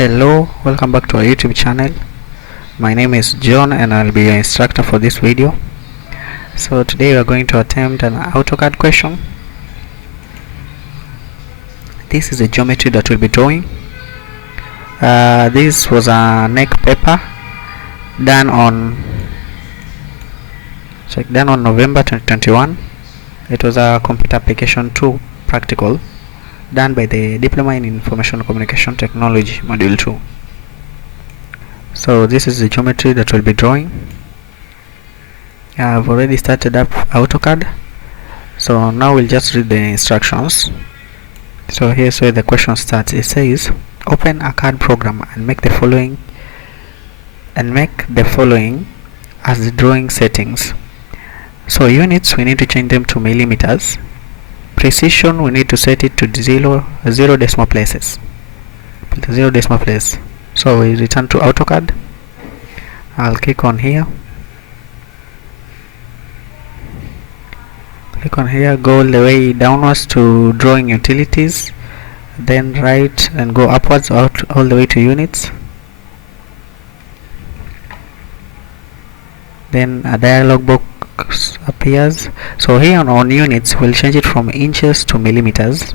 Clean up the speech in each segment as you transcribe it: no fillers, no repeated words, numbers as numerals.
Hello, welcome back to our YouTube channel. My name is John and I'll be your instructor for this video. So today we are going to attempt an AutoCAD question. This is a geometry that we'll be drawing. This was a KNEC paper done on November 2021. It was a computer application 2 practical done by the Diploma in Information Communication Technology Module 2. So this is the geometry that we'll be drawing. I've already started up AutoCAD, so now we'll just read the instructions. So here's where the question starts. It says, open a CAD program and make the following as the drawing settings. So units, we need to change them to millimeters. Precision, we need to set it to zero decimal places. So we return to AutoCAD. I'll click on here. Go all the way downwards to drawing utilities, then right and go upwards all the way to units. Then a dialog box appears. So here on units we'll change it from inches to millimeters,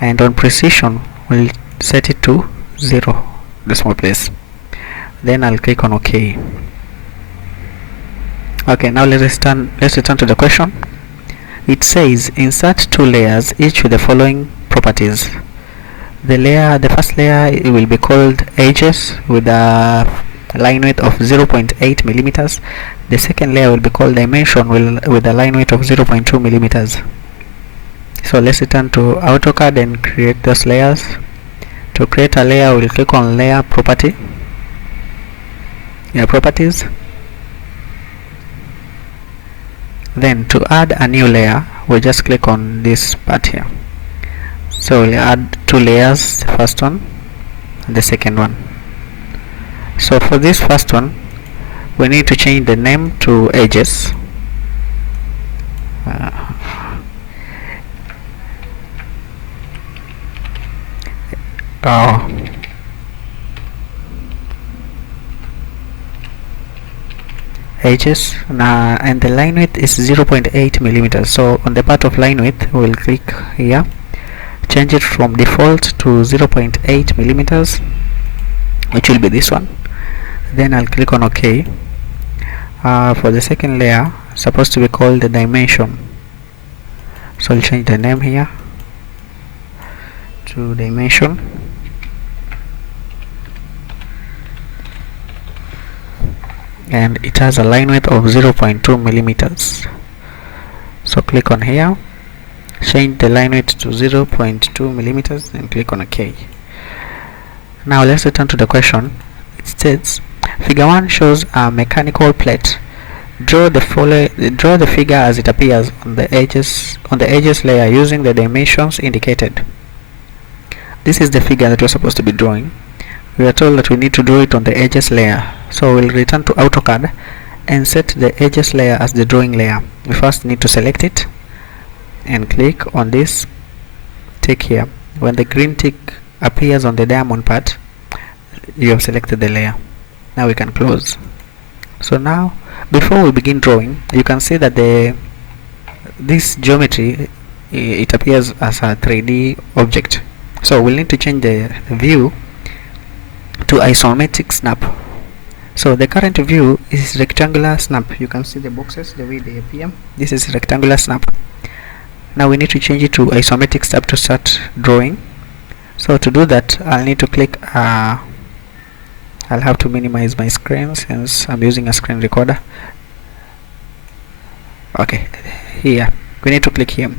and on precision we'll set it to 0 decimal place. Then I'll click on OK. Okay, now let's return to the question. It says insert two layers, each with the following properties. The first layer, it will be called edges with a line width of 0.8 millimeters. The second layer will be called dimension with a line width of 0.2 millimeters. So let's return to AutoCAD and create those layers. To create a layer, we'll click on layer properties. Then to add a new layer, we'll just click on this part here. So we'll add two layers, the first one and the second one. So for this first one, we need to change the name to edges. Edges, and the line width is 0.8 millimeters. So on the part of line width, we'll click here, change it from default to 0.8 millimeters, which will be this one. Then I'll click on OK. For the second layer, supposed to be called the dimension, so I'll change the name here to dimension. And it has a line width of 0.2 millimeters. So click on here, change the line width to 0.2 millimeters and click on OK. Now let's return to the question. It states, figure 1 shows a mechanical plate. Draw the figure as it appears on the edges layer using the dimensions indicated. This is the figure that we're supposed to be drawing. We are told that we need to draw it on the edges layer. So we'll return to AutoCAD and set the edges layer as the drawing layer. We first need to select it and click on this tick here. When the green tick appears on the diamond part, you have selected the layer. Now we can close. So now, before we begin drawing, you can see that this geometry, it appears as a 3D object. So we'll need to change the view to isometric snap. So the current view is rectangular snap. You can see the boxes the way they appear. This is rectangular snap. Now we need to change it to isometric snap to start drawing. So to do that, I'll need to click I'll have to minimize my screen since I'm using a screen recorder. Okay, here we need to click here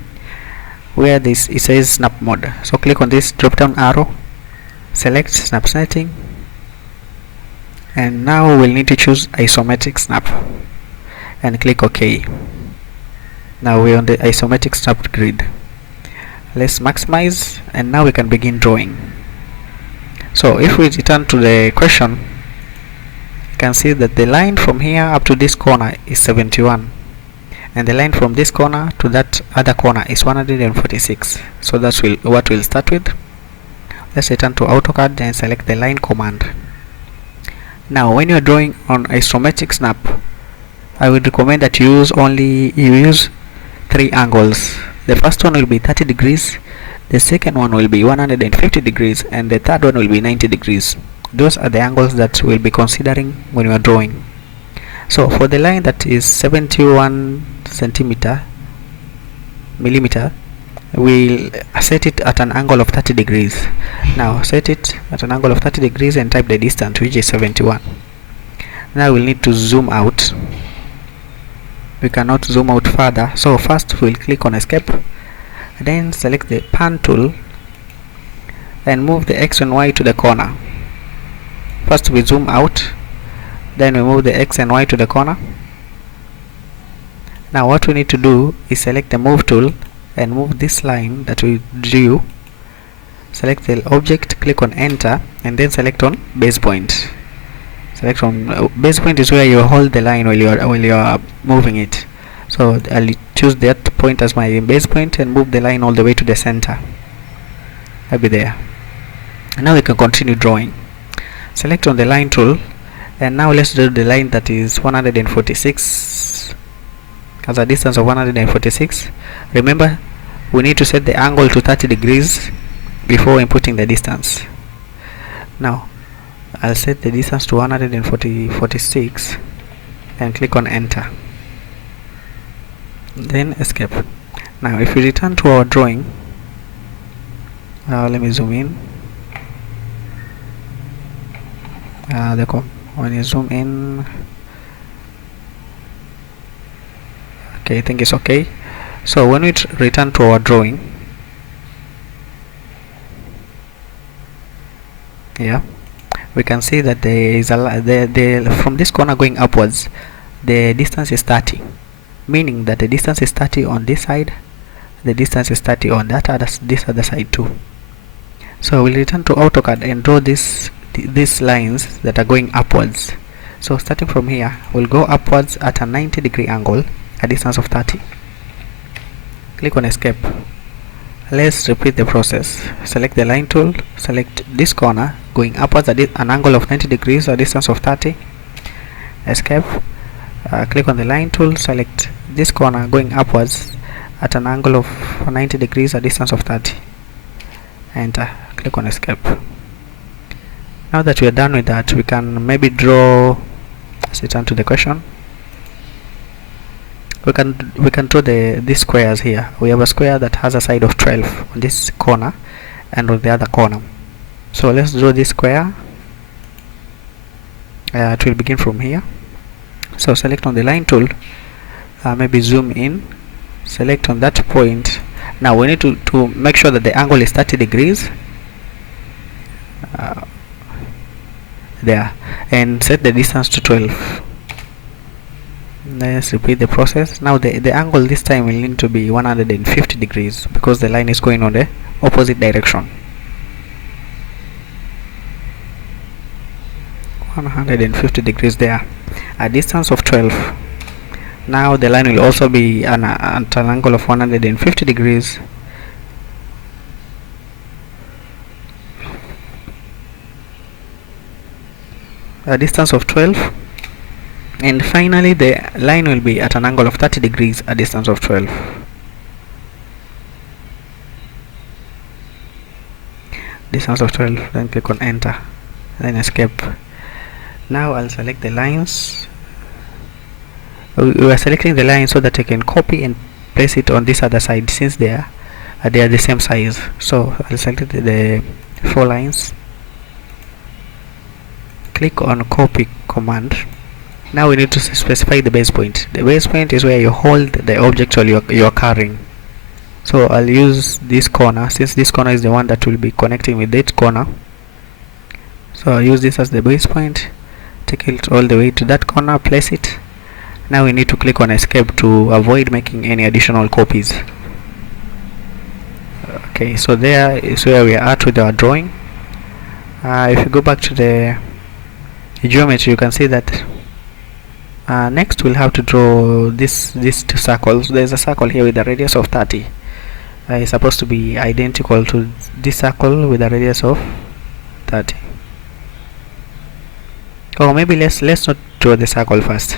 where it says snap mode. So click on this drop down arrow, select snap setting, and now we'll need to choose isometric snap and click OK. Now we're on the isometric snap grid. Let's maximize, and now we can begin drawing. So if we return to the question, you can see that the line from here up to this corner is 71, and the line from this corner to that other corner is 146. So that's what we'll start with. Let's return to AutoCAD and select the line command. Now when you are drawing on isometric snap, I would recommend that you use three angles. The first one will be 30 degrees, the second one will be 150 degrees, and the third one will be 90 degrees. Those are the angles that we'll be considering when you are drawing. So for the line that is 71 millimeter, we'll set it at an angle of 30 degrees. Now set it at an angle of 30 degrees and type the distance, which is 71. Now we'll need to zoom out. We cannot zoom out further, so first we'll click on escape, then select the pan tool and move the X and Y to the corner. First we zoom out, then we move the X and Y to the corner. Now what we need to do is select the move tool and move this line that we drew. Select the object, click on enter, and then select on base point. Select on base point is where you hold the line while you are moving it. So I'll choose that point as my base point and move the line all the way to the center. I'll be there. And now we can continue drawing. Select on the line tool, and now let's do the line that is 146 as a distance of 146. Remember, we need to set the angle to 30 degrees before inputting the distance. Now I'll set the distance to 146 and click on enter, then escape. Now if we return to our drawing, let me zoom in. When you zoom in, okay, I think it's okay. So when we return to our drawing, yeah, we can see that there is from this corner going upwards, the distance is 30, meaning that the distance is 30 on this side, the distance is 30 on this other side too. So we'll return to AutoCAD and draw these lines that are going upwards. So starting from here, we'll go upwards at a 90-degree angle, a distance of 30. Click on escape. Let's repeat the process. Select the line tool, select this corner going upwards at an angle of 90 degrees, a distance of 30. Escape. Click on the line tool, select this corner going upwards at an angle of 90 degrees, a distance of 30. Enter. Click on escape. Now that we are done with that, we can maybe draw. Let's return to the question. We can draw these squares here. We have a square that has a side of 12 on this corner and on the other corner. So let's draw this square. It will begin from here. So select on the line tool, maybe zoom in, select on that point. Now we need to make sure that the angle is 30 degrees. There, and set the distance to 12. Let's repeat the process. Now the angle this time will need to be 150 degrees because the line is going on the opposite direction. 150 degrees there, a distance of 12. Now the line will also be at an angle of 150 degrees. A distance of 12, and finally the line will be at an angle of 30 degrees, a distance of 12. Distance of 12, then click on enter, then escape. Now I'll select the lines. We are selecting the line so that I can copy and place it on this other side, since they are the same size. So I'll select the 4 lines. Click on copy command. Now we need to specify the base point. The base point is where you hold the object while you are carrying. So I'll use this corner, since this corner is the one that will be connecting with that corner. So I'll use this as the base point, take it all the way to that corner, place it. Now we need to click on escape to avoid making any additional copies. Okay, so there is where we are at with our drawing. If you go back to the geometry, you can see that next we'll have to draw these 2 circles. There's a circle here with a radius of 30. is supposed to be identical to this circle with a radius of 30. Or maybe let's not draw the circle first.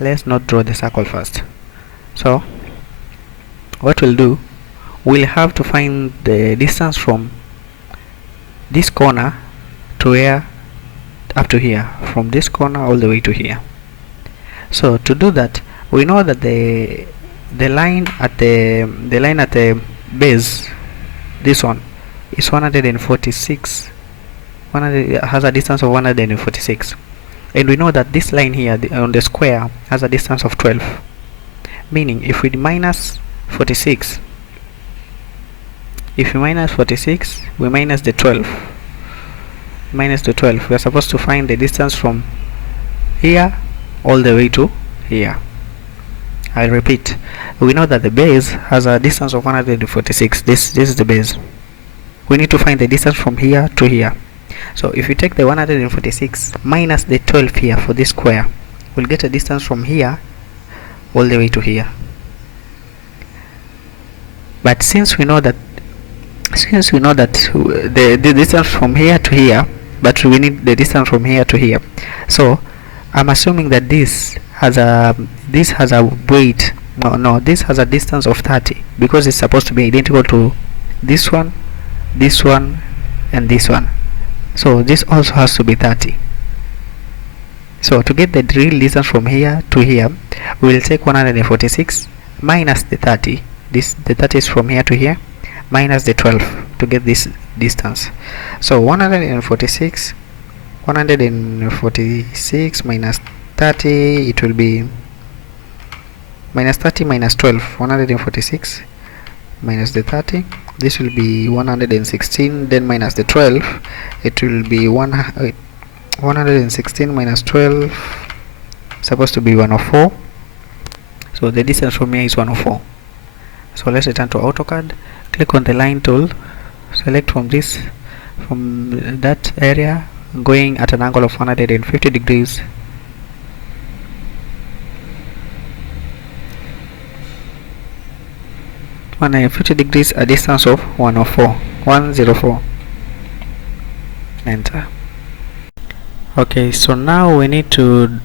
Let's not draw the circle first. So what we'll do, we'll have to find the distance from this corner to here up to here, from this corner all the way to here. So to do that, we know that the line at the base, this one, is 146. Has a distance of 146, and we know that this line here on the square has a distance of 12, meaning if we minus 46, we minus the 12, we are supposed to find the distance from here all the way to here. I'll repeat, we know that the base has a distance of 146. This is the base. We need to find the distance from here to here. So if you take the 146 minus the 12 here for this square, we'll get a distance from here all the way to here. But since we know that the distance from here to here, but we need the distance from here to here, so I'm assuming that this has a weight. No, this has a distance of 30, because it's supposed to be identical to this one, and this one. So this also has to be 30. So to get the real distance from here to here, we will take 146 minus the 30. The 30 is from here to here, minus the 12 to get this distance. So 146 minus 30, it will be minus 30 minus 12, 146 minus the 30, this will be 116, then minus the 12, it will be 116 minus 12, supposed to be 104. So the distance from here is 104. So let's return to AutoCAD, click on the line tool, select from that area going at an angle of 150 degrees. And 50 degrees, a distance of 104. Enter. Okay, so now we need to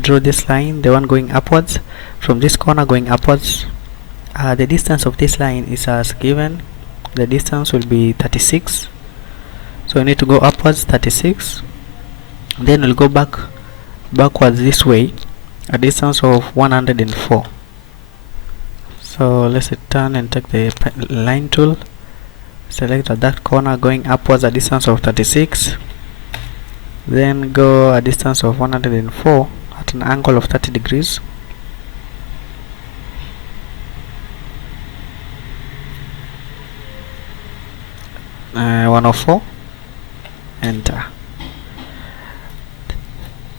draw this line, the one going upwards, from this corner going upwards. The distance of this line is as given. The distance will be 36. So we need to go upwards 36. Then we'll go backwards this way, a distance of 104. So let's return and take the line tool, select at that corner going upwards a distance of 36, then go a distance of 104 at an angle of 30 degrees. Uh, 104, enter,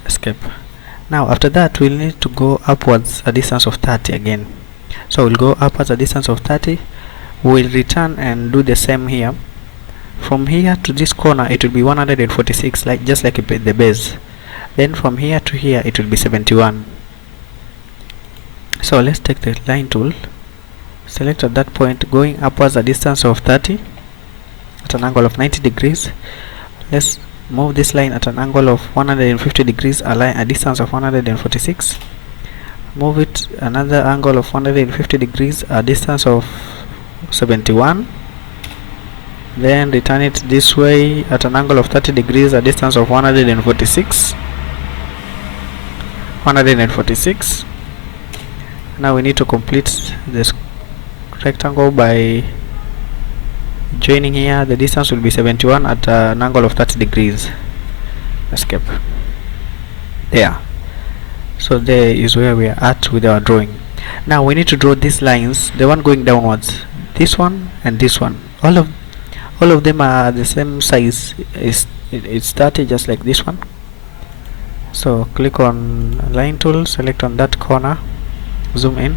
escape. Now after that we'll need to go upwards a distance of 30 again. So we'll go upwards a distance of 30. We'll return and do the same here. From here to this corner it will be 146, just like the base. Then from here to here it will be 71. So let's take the line tool, select at that point going upwards a distance of 30 at an angle of 90 degrees. Let's move this line at an angle of 150 degrees, a distance of 146. Move it another angle of 150 degrees, a distance of 71. Then return it this way at an angle of 30 degrees, a distance of 146. Now we need to complete this rectangle by joining here. The distance will be 71 at an angle of 30 degrees. Escape. There. So there is where we are at with our drawing. Now we need to draw these lines, the one going downwards, this one and this one. All of them are the same size. It's 30, just like this one. So click on line tool, select on that corner, zoom in,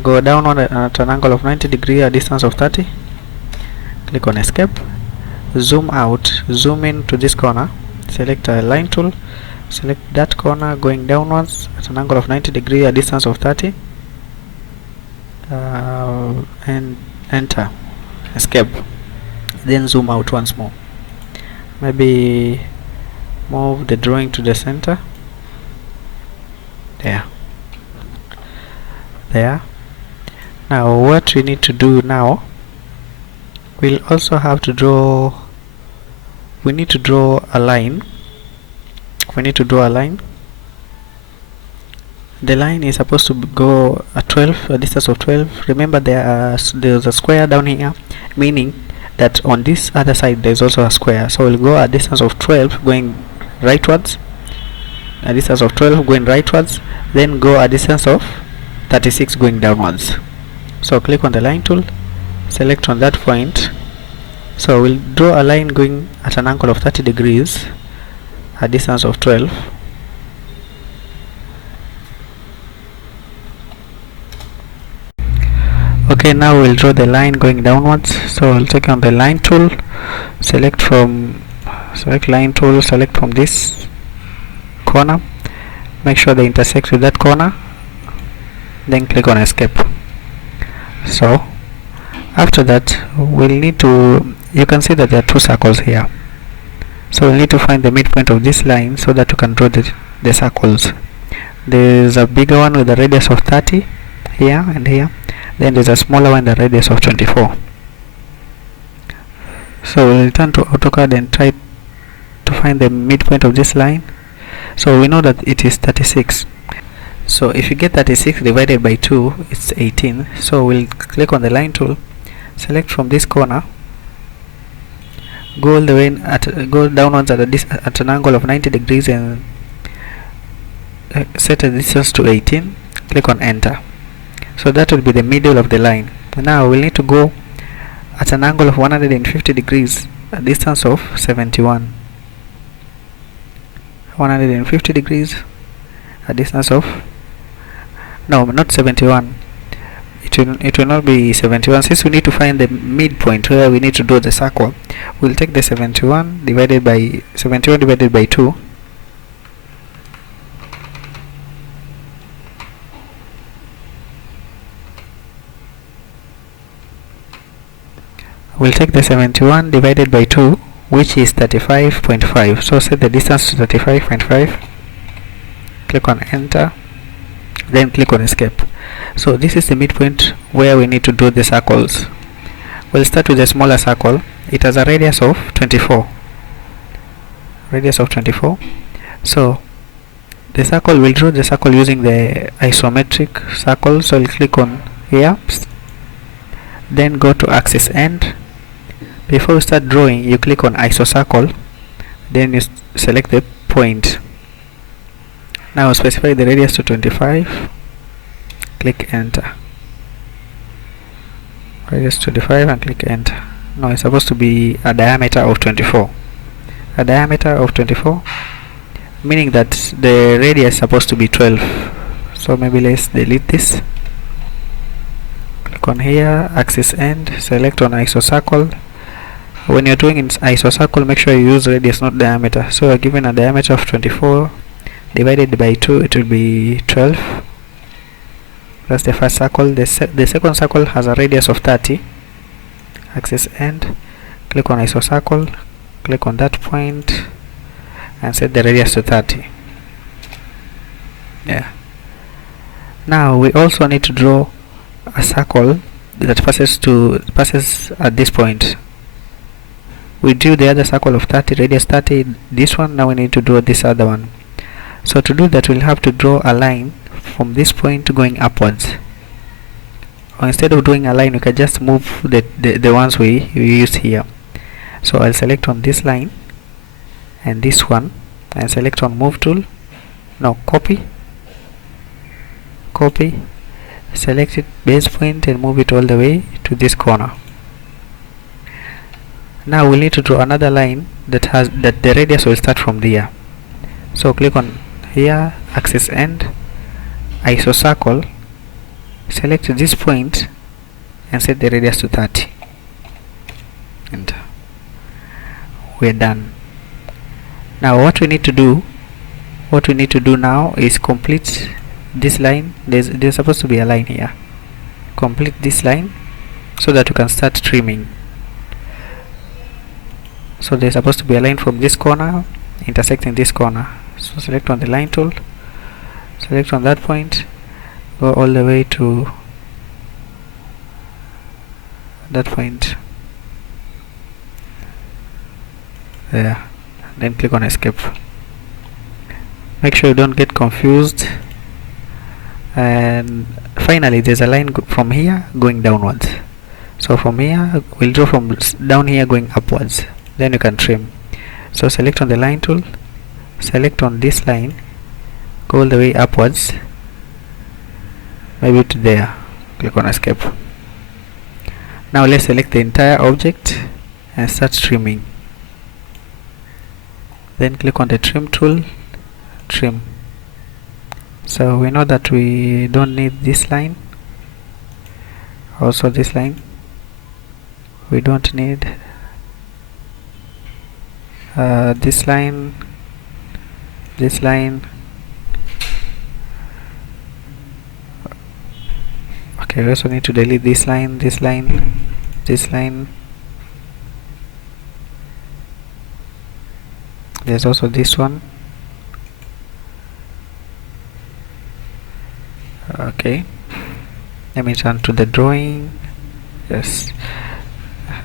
go down at an angle of 90 degrees, a distance of 30. Click on escape, zoom out, zoom in to this corner, select a line tool, select that corner going downwards at an angle of 90 degrees, a distance of 30. and enter, escape, then zoom out once more. Maybe move the drawing to the center. There. Now what we need to do now, we'll also have to draw, we need to draw a line. The line is supposed to go a distance of 12. Remember there's a square down here, meaning that on this other side there's also a square. So we'll go a distance of 12 going rightwards, then go a distance of 36 going downwards. So click on the line tool, select on that point. So we'll draw a line going at an angle of 30 degrees, a distance of 12. Okay, now we'll draw the line going downwards. So we'll take on the line tool, select from this corner, make sure they intersect with that corner, then click on escape. So after that we'll need to, you can see that there are two circles here, so we'll need to find the midpoint of this line so that you can draw the circles. There's a bigger one with a radius of 30 here and here, then there's a smaller one with a radius of 24. So we'll return to AutoCAD and try to find the midpoint of this line. So we know that it is 36. So if you get 36 divided by 2, it's 18. So we'll click on the line tool, select from this corner, go all the way go downwards at an angle of 90 degrees and set a distance to 18. Click on enter. So that will be the middle of the line. Now we'll need to go at an angle of 150 degrees, a distance of 71. 150 degrees, a distance of, no, not 71, it will not be 71. Since we need to find the midpoint where we need to do the circle, we'll take the 71 divided by 2. We'll take the 71 divided by 2, which is 35.5. So set the distance to 35.5. Click on enter, then click on escape. So this is the midpoint where we need to do the circles. We'll start with a smaller circle. It has a radius of 24. So the circle, we'll draw the circle using the isometric circle. So we'll click on here, then go to axis end. Before you start drawing, you click on iso circle, then you select the point. Now specify the radius to 25. Click enter. Radius 25 and click enter. No, it's supposed to be a diameter of 24. A diameter of 24, meaning that the radius is supposed to be 12. So maybe let's delete this. Click on here, axis end, select on iso circle. When you're doing in iso circle, make sure you use radius, not diameter. So you're given a diameter of 24 divided by 2, it will be 12. That's the first circle. The second circle has a radius of 30. Axis end, click on iso circle, click on that point and set the radius to 30. Yeah. Now we also need to draw a circle that passes at this point. We drew the other circle of 30, radius 30, this one. Now we need to draw this other one. So to do that, we'll have to draw a line from this point going upwards. Or instead of doing a line, we can just move the ones we used here. So I'll select on this line and this one and select on move tool. Now copy, select it, base point, and move it all the way to this corner. Now we'll need to draw another line that the radius will start from there. So click on here, axis end, iso circle, select this point and set the radius to 30. And we're done. Now what we need to do now is complete this line. There's supposed to be a line here. complete this line so that you can start trimming. So there's supposed to be a line from this corner intersecting this corner. So select on the line tool, select on that point, go all the way to that point there, then click on escape. Make sure you don't get confused. And finally there's a line from here going downwards. So from here we'll draw from down here going upwards, then you can trim. So select on the line tool, select on this line, go all the way upwards, maybe to there, click on escape. Now let's select the entire object and start trimming. Then click on the trim tool, trim. So we know that we don't need this line, also this line we don't need, this line, this line. Okay, we also need to delete this line, this line, this line. There's also this one. Okay, let me turn to the drawing. Yes,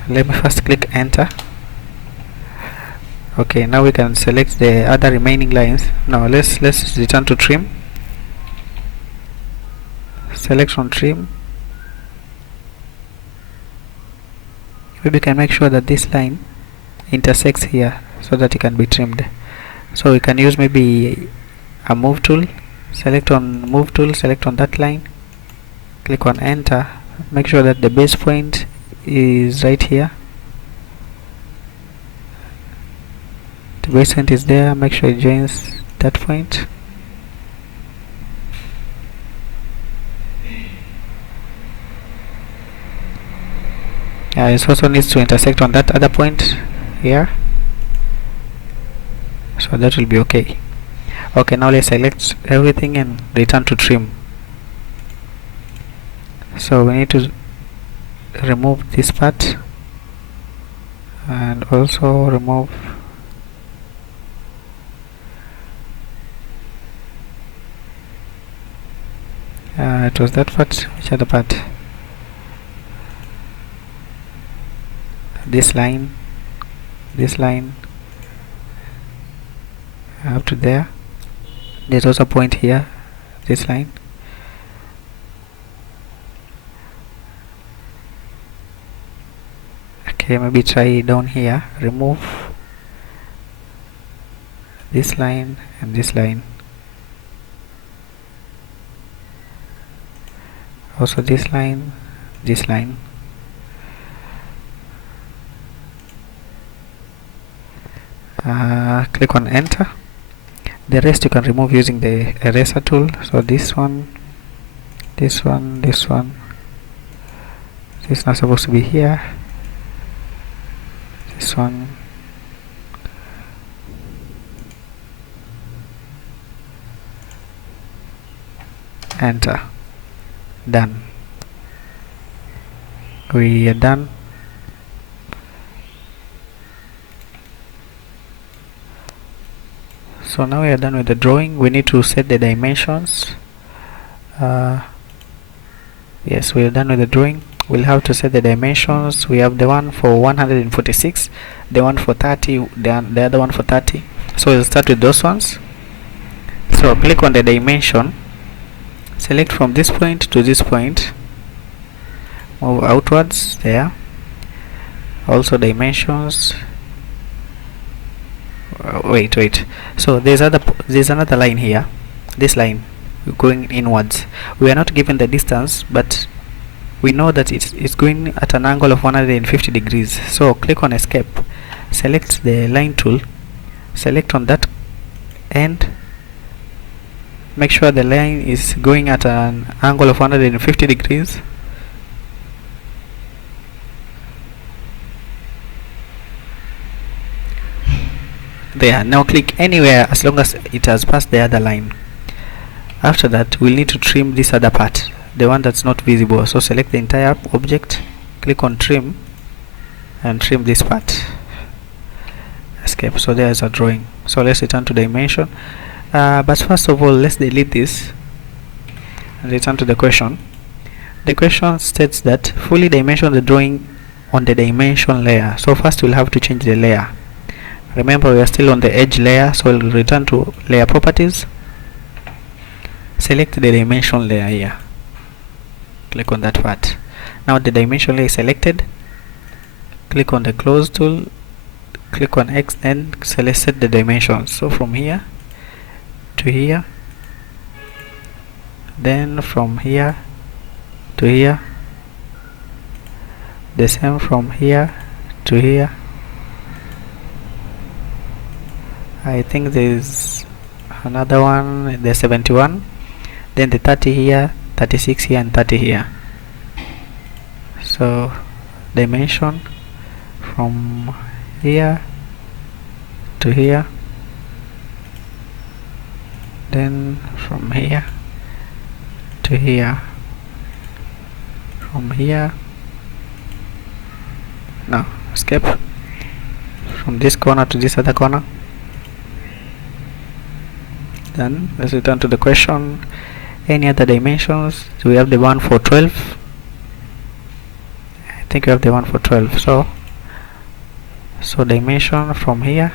let me first click enter. Okay, now we can select the other remaining lines. Now let's return to trim, select on trim. We can make sure that this line intersects here so that it can be trimmed. So we can use maybe a move tool, select on move tool, select on that line, click on enter, make sure that the base point is right here, the base point is there, make sure it joins that point. It also needs to intersect on that other point here, so that will be okay. Okay, now let's select everything and return to trim. So we need to remove this part and also remove it was that part. Which other part? This line, this line up to there. There's also a point here, this line. Okay, maybe try down here, remove this line and this line, also this line, this line. Click on enter. The rest you can remove using the eraser tool. So this one, this one, this one, this is not supposed to be here, this one, enter, done. We are done. So now we are done with the drawing. We need to set the dimensions. Yes, we are done with the drawing. We'll have to set the dimensions. We have the one for 146, the one for 30, the other one for 30. So we'll start with those ones. So click on the dimension, select from this point to this point, move outwards there, also dimensions. Wait, so there's another line here, this line going inwards. We are not given the distance, but we know that it's going at an angle of 150 degrees. So click on escape, select the line tool, select on that end, make sure the line is going at an angle of 150 degrees. There, now click anywhere as long as it has passed the other line. After that we'll need to trim this other part, the one that's not visible. So select the entire object, click on trim, and trim this part. Escape. So there's a drawing. So let's return to dimension, but first of all let's delete this and return to the question. The question states that fully dimension the drawing on the dimension layer. So first we'll have to change the layer. Remember, we are still on the edge layer, so we'll return to layer properties, select the dimension layer here, click on that part. Now the dimension layer is selected, click on the close tool, click on X, and set the dimensions. So from here to here, then from here to here, the same from here to here. I think there's another one, the 71, then the 30 here, 36 here, and 30 here. So dimension from here to here, then from here to here, from here, now escape, from this corner to this other corner. Then let's return to the question. Any other dimensions? Do we have the one for 12? I think we have the one for 12. So dimension from here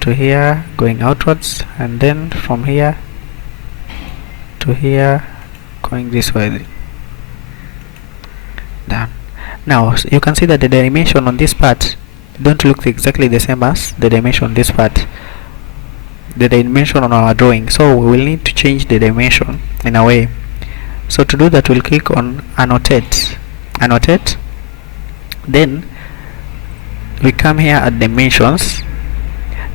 to here, going outwards, and then from here to here, going this way. Done. Now you can see that the dimension on this part don't look exactly the same as the dimension on this part, the dimension on our drawing. So we will need to change the dimension in a way. So to do that, we'll click on annotate, then we come here at dimensions.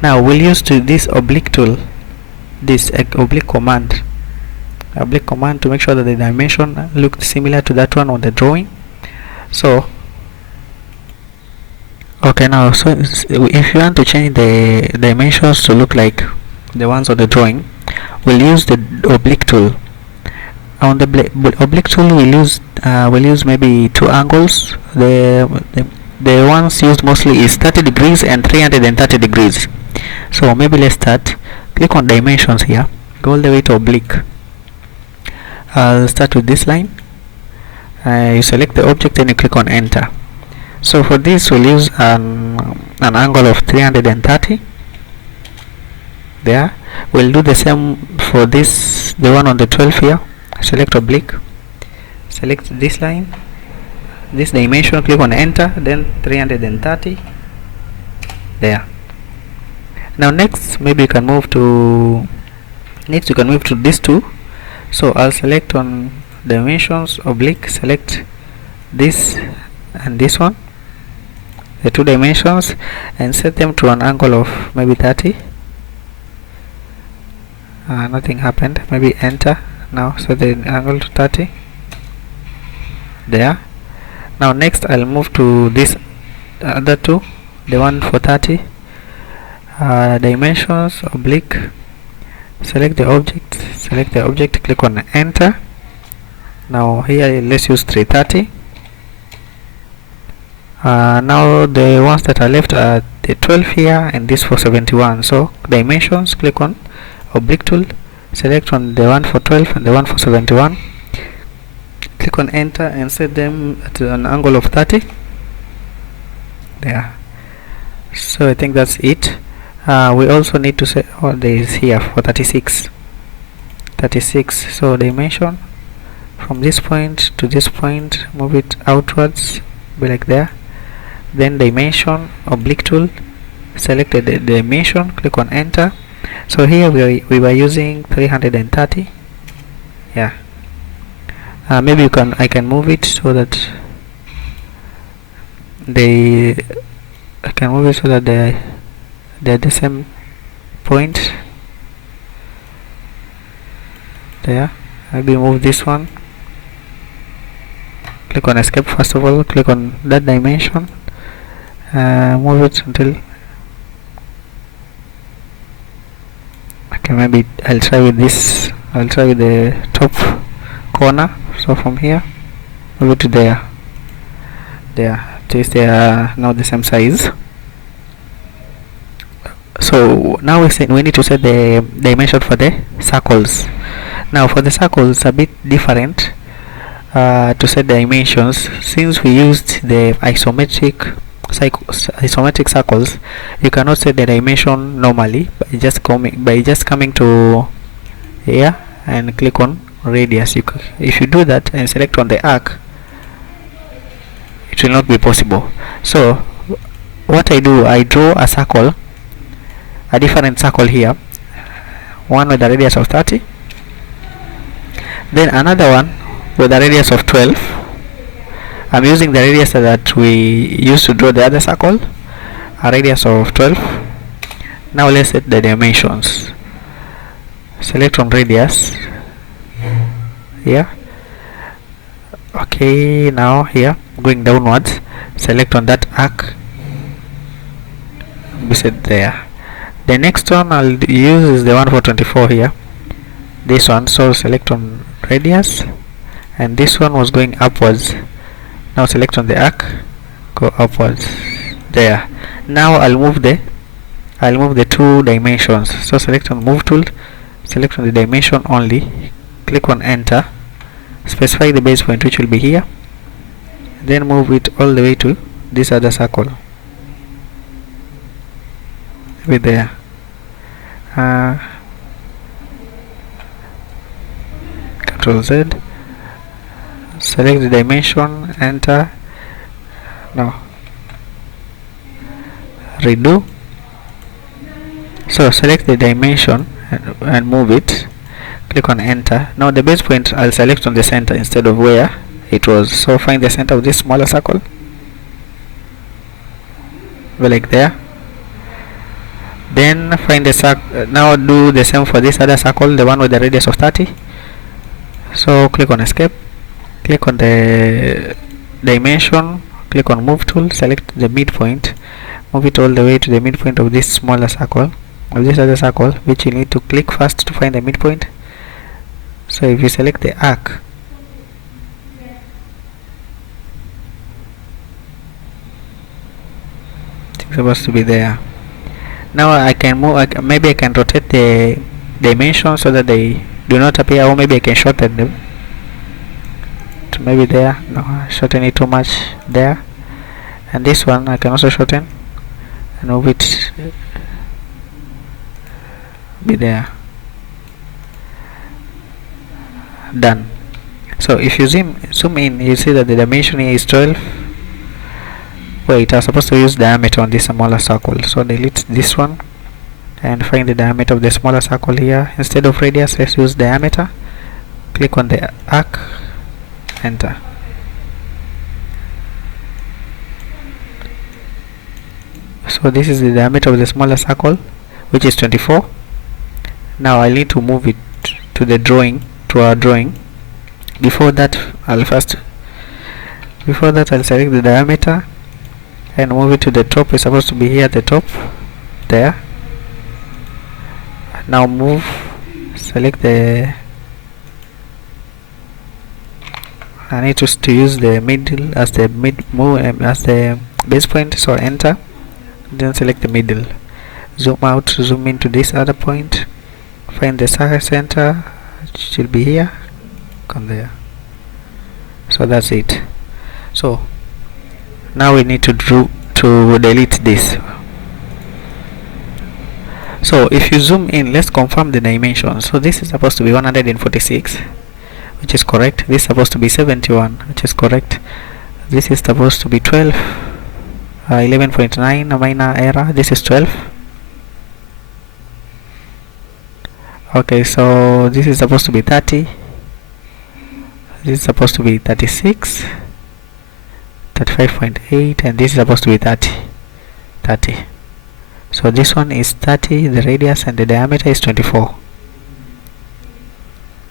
Now we'll use this oblique tool, this oblique command to make sure that the dimension looks similar to that one on the drawing. So okay, now so if you want to change the dimensions to look like the ones on the drawing, we'll use the oblique tool. On the oblique tool we'll use maybe two angles. The ones used mostly is 30 degrees and 330 degrees. So maybe let's start. Click on dimensions here, go all the way to oblique. I'll start with this line. You select the object and you click on enter. So for this we'll use an angle of 330 there. We'll do the same for this, the one on the 12 here. Select oblique, select this line, this dimension, click on enter, then 330 there. Now next, maybe you can move to these two. So I'll select on dimensions, oblique, select this and this one, the two dimensions, and set them to an angle of maybe 30. Nothing happened. Maybe enter. Now set the angle to 30 there. Now next I'll move to this other two, the one for 30. Dimensions, oblique, select the object, click on enter. Now here let's use 330. Now the ones that are left are the 12 here and this for 71. So dimensions, click on oblique tool, select on the one for 12 and the one for 71, click on enter and set them at an angle of 30 there. So I think that's it. We also need to set all these here for 36. So dimension from this point to this point, move it outwards, be like there. Then dimension, oblique tool, select the dimension, click on enter. So here we were using 330. Yeah. Maybe I can move it so that they're the same point there. Maybe move this one. Click on escape first of all. Click on that dimension. Move it until. Okay, maybe I'll try with this. I'll try with the top corner. So from here move it to there. They are now the same size. So now we need to set the dimension for the circles. Now for the circles it's a bit different to set the dimensions. Since we used the isometric circles, you cannot set the dimension normally by just coming to here and click on radius. If you do that and select on the arc, it will not be possible. So what I do, I draw a circle, a different circle here, one with a radius of 30, then another one with a radius of 12. I'm using the radius that we used to draw the other circle, a radius of 12. Now let's set the dimensions. Select on radius here. Okay, now here going downwards, select on that arc, be set there. The next one I'll use is the one for 24 here, this one. So select on radius, and this one was going upwards. Now select on the arc, go upwards there. Now I'll move the 2 dimensions. So select on move tool, select on the dimension only, click on enter, specify the base point which will be here, then move it all the way to this other circle with there. Control Z, select the dimension, enter. Now redo. So select the dimension and move it, click on enter. Now the base point I'll select on the center instead of where it was. So find the center of this smaller circle, like there. Then find the circle. Now do the same for this other circle, the one with the radius of 30. So click on escape, click on the dimension, click on move tool, select the midpoint, move it all the way to the midpoint of this smaller circle, of this other circle, which you need to click first to find the midpoint. So if you select the arc, it's supposed to be there. Now I can move, maybe I can rotate the dimensions so that they do not appear, or maybe I can shorten them to maybe there. No, shorten it too much there. And this one I can also shorten and move it be there. Done. So if you zoom in, you see that the dimension here is 12. Wait, I was supposed to use diameter on this smaller circle, so delete this one and find the diameter of the smaller circle here. Instead of radius, let's use diameter. Click on the arc, enter. So this is the diameter of the smaller circle, which is 24. Now I need to move it to the drawing, to our drawing. Before that I'll select the diameter and move it to the top. It's supposed to be here at the top there. Now move, select the, I need to use the middle as the as the base point, so enter, then select the middle, zoom out, zoom into this other point, find the center, it should be here, come there. So that's it. So now we need to delete this. So if you zoom in, let's confirm the dimensions. So this is supposed to be 146, which is correct. This is supposed to be 71, which is correct. This is supposed to be 12, 11.9, a minor error. This is 12. Okay, so this is supposed to be 30. This is supposed to be 36, 35.8, and this is supposed to be 30. So this one is 30, the radius, and the diameter is 24.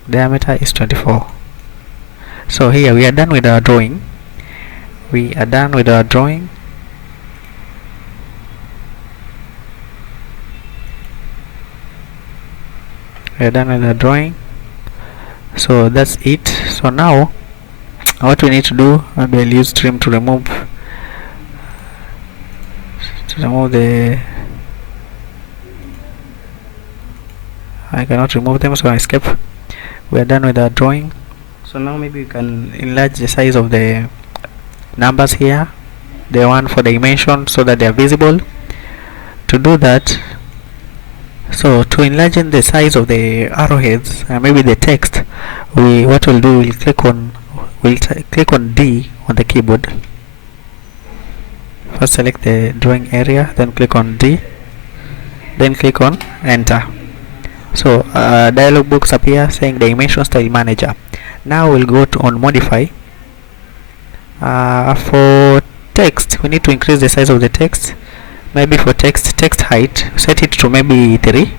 Diameter is 24. So here we are done with our drawing. We are done with our drawing. We are done with our drawing. So that's it. So now what we need to do, maybe I'll use trim to remove the, I cannot remove them, so I escape. We are done with our drawing. So now maybe we can enlarge the size of the numbers here, the one for the dimension, so that they are visible. To do that, so to enlarge the size of the arrowheads and maybe the text, what we'll do, we'll click on D on the keyboard. First select the drawing area, then click on D, then click on enter. So dialog box appear saying dimension style manager. Now we'll go on modify. For text, we need to increase the size of the text. Maybe for text height, set it to maybe 3.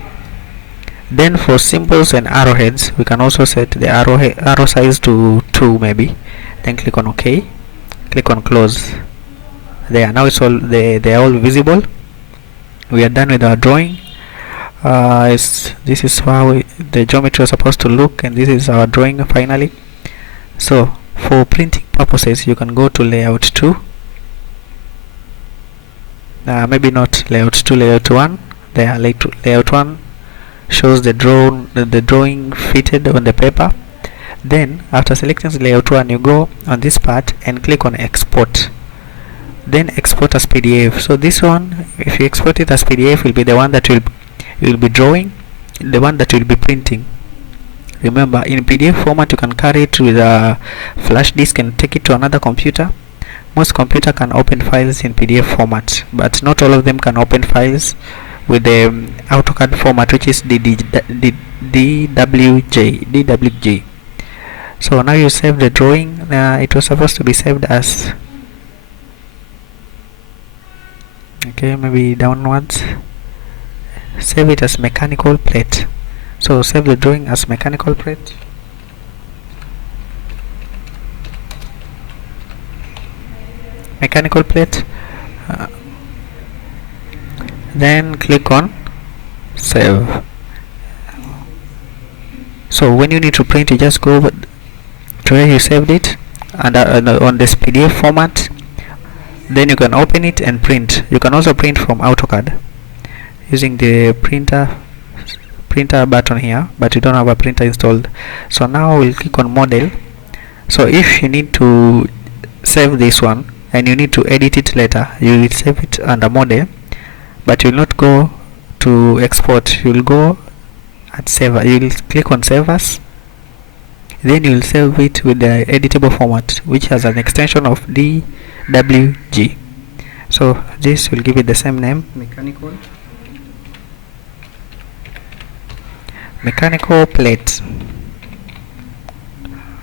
Then for symbols and arrowheads, we can also set the arrow size to 2 maybe. Then click on OK, click on close. There, now it's all they are all visible. We are done with our drawing. This is how the geometry is supposed to look, and this is our drawing finally. So for printing purposes, you can go to layout 2. Maybe not layout 2, layout 1. There, layout 1 shows the drawing fitted on the paper. Then after selecting the layout 1, you go on this part and click on export, then export as PDF. So this one, if you export it as PDF, will be the one that you will be drawing, the one that you will be printing. Remember, in PDF format you can carry it with a flash disk and take it to another computer. Most computers can open files in PDF format, but not all of them can open files with the AutoCAD format, which is DWG. So now you save the drawing. It was supposed to be saved as, okay, maybe downwards. Save it as mechanical plate. So save the drawing as mechanical plate. Then click on save. So when you need to print, you just go to where you saved it, and on this PDF format, then you can open it and print. You can also print from AutoCAD using the printer button here, but you don't have a printer installed. So now we'll click on model. So if you need to save this one and you need to edit it later, you will save it under model, but you will not go to export. You will go at save. You will click on save as, then you will save it with the editable format, which has an extension of DWG. So this will give it the same name, mechanical plate.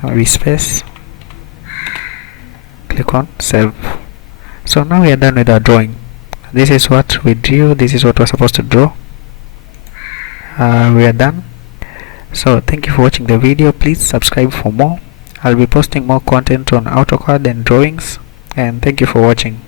We space, click on save. So now we are done with our drawing. This is what we drew, this is what we're supposed to draw. We are done. So thank you for watching the video. Please subscribe for more. I'll be posting more content on AutoCAD and drawings, and thank you for watching.